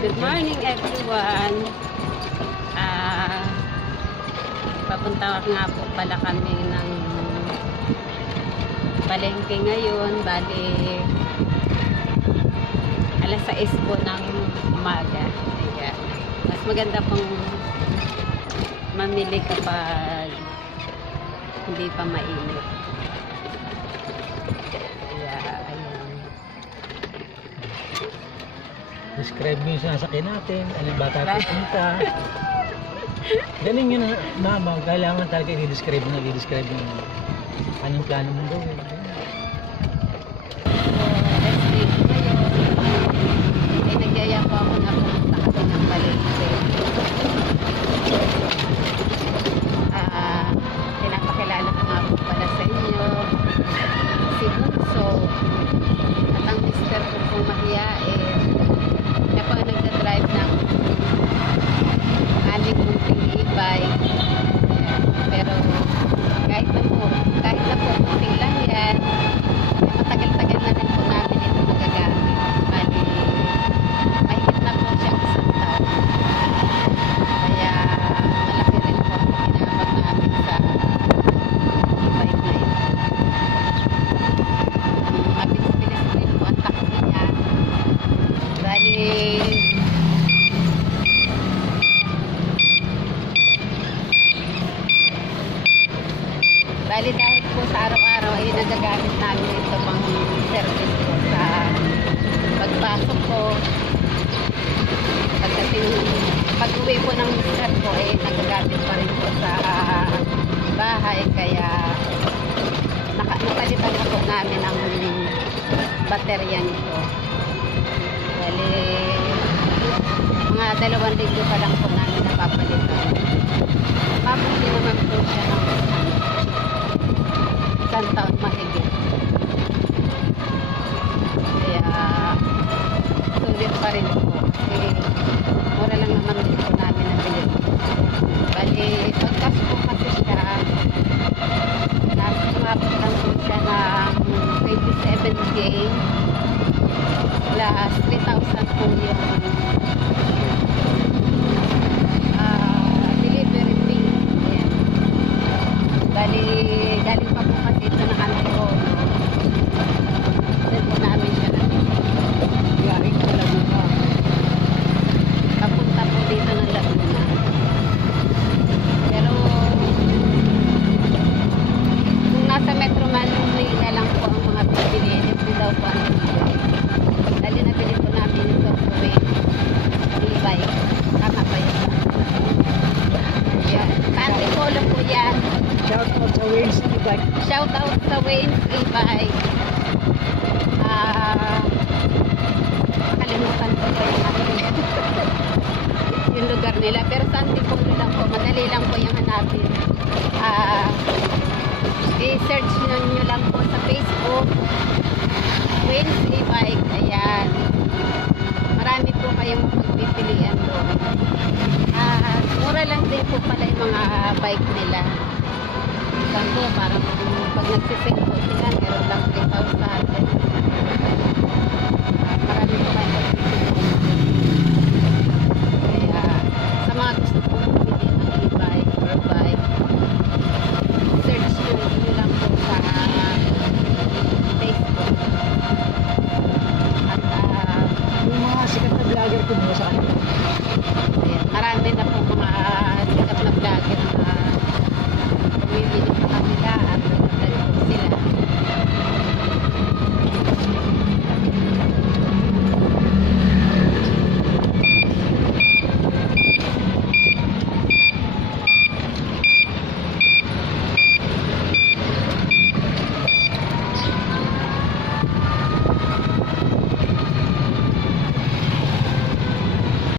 Good morning everyone. Papunta nga po pala kami ng palengke ngayon. Bali alas 6 po ng umaga. Kaya mas maganda pong mamili kapag hindi pa mainit. Kaya ayun. Describe mo yung sinasakyan natin, alin ba tayo pupunta. Galing yun na, mama, kailangan talaga i-describe mo anong plano mong gawin. Let's see. Ngayon, nagyaya po ako na pumunta kasi ng palengke. Pinapakilala ko nga po pala sa inyo si Bunso at ang mister ko po mahiyain. Siya po ang nagdadrive ng aming munting e-bike. Pero kahit na po munting lang yan, matagal-tagal na rin po namin ito magagamit. Bali, mahigit na po siyang isang taon. Kaya malaki rin po ang pinabag namin sa e-bike na ito. Mabilis-bilis rin po ang takbo niya. Bali dahil po sa araw-araw ay nagagamit namin ito pang service po sa pagpasok ko. Pag-uwi po ng mister ko ay nagagamit pa rin po sa bahay. Kaya napalitan na po namin ang baterya nito. Bali mga 2 linggo pa lang po namin napapalitan. Papali naman po siya ng isang taon mahigit. Kaya sulit pa rin po. Kasi mura lang naman din po namin nabili. Bali, pagkas po kasi siya, sumapot lang po siya ng 27K plus 3,000 po yung delivery fee. Ayan. Bali, galing pa po kasi ito ng Antipolo. Doon po namin siya na galing sa Laguna. Papunta po dito ng Laguna. Pero kung nasa Metro Manila lang po ang mga bibili, ito daw po ang bibili. Dali nabili po namin ito po e-bike. Tama pa yun. Sa Antipolo po yan. Shout out sa Wayne's e-bike. Shout out sa Wayne's e-bike. Kalimutan ko pa yung lugar nila. Pero sa Antipolo lang po. Madali lang po yung hanapin. I-search nyo lang po sa Facebook. Wayne's e-bike. Ayan. Marami po kayong pagpipilian doon. Mura lang din po pala yung mga bike nila. Tanto, parang pag nagsisale po sila, meron lang 3,000. Marami po kayo pagpipilian. Kaya, sa mga gusto pong bumili ng e-bike or bike, search nyo lang po sa Facebook. At Yung mga sikat na vlogger ko mo sa kanila.